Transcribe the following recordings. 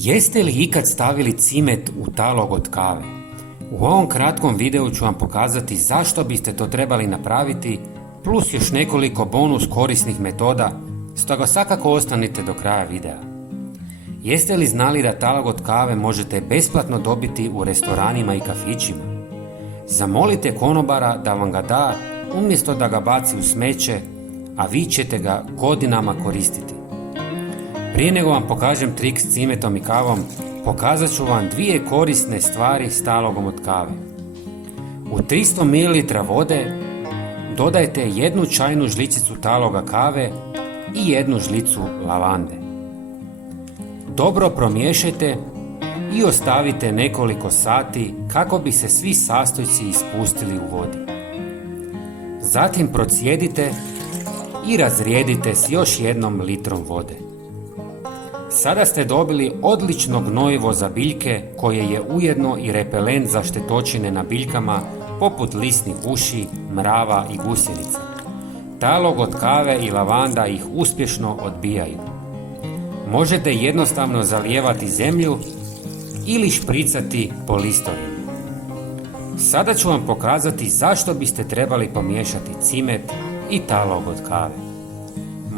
Jeste li ikad stavili cimet u talog od kave? U ovom kratkom videu ću vam pokazati zašto biste to trebali napraviti, plus još nekoliko bonus korisnih metoda, stoga svakako ostanite do kraja videa. Jeste li znali da talog od kave možete besplatno dobiti u restoranima i kafićima? Zamolite konobara da vam ga da umjesto da ga baci u smeće, a vi ćete ga godinama koristiti. Prije nego vam pokažem trik s cimetom i kavom, pokazat ću vam dvije korisne stvari s talogom od kave. U 300 ml vode dodajte 1 čajnu žlicicu taloga kave i 1 žlicu lavande. Dobro promiješajte i ostavite nekoliko sati kako bi se svi sastojci ispustili u vodi. Zatim procijedite i razrijedite s još 1 litrom vode. Sada ste dobili odlično gnojivo za biljke koje je ujedno i repelent za štetočine na biljkama poput lisnih uši, mrava i gusjenica. Talog od kave i lavanda ih uspješno odbijaju. Možete jednostavno zalijevati zemlju ili špricati po listovima. Sada ću vam pokazati zašto biste trebali pomiješati cimet i talog od kave.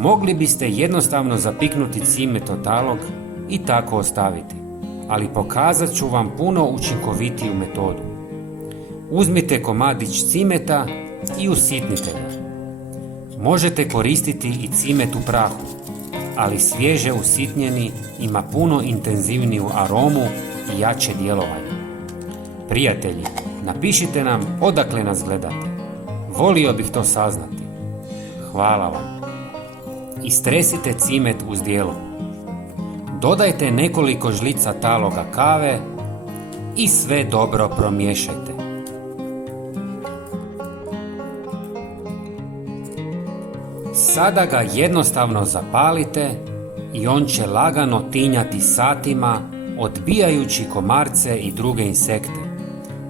Mogli biste jednostavno zapiknuti cimet od talog i tako ostaviti, ali pokazat ću vam puno učinkovitiju metodu. Uzmite komadić cimeta i usitnite ga. Možete koristiti i cimet u prahu, ali svježe usitnjeni ima puno intenzivniju aromu i jače djelovanje. Prijatelji, napišite nam odakle nas gledate. Volio bih to saznati. Hvala vam. Istresite cimet u zdjelu. Dodajte nekoliko žlica taloga kave i sve dobro promiješajte. Sada ga jednostavno zapalite i on će lagano tinjati satima, odbijajući komarce i druge insekte.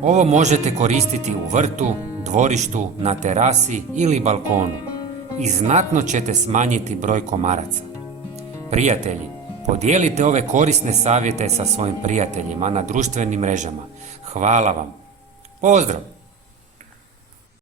Ovo možete koristiti u vrtu, dvorištu, na terasi ili balkonu i znatno ćete smanjiti broj komaraca. Prijatelji, podijelite ove korisne savjete sa svojim prijateljima na društvenim mrežama. Hvala vam. Pozdrav!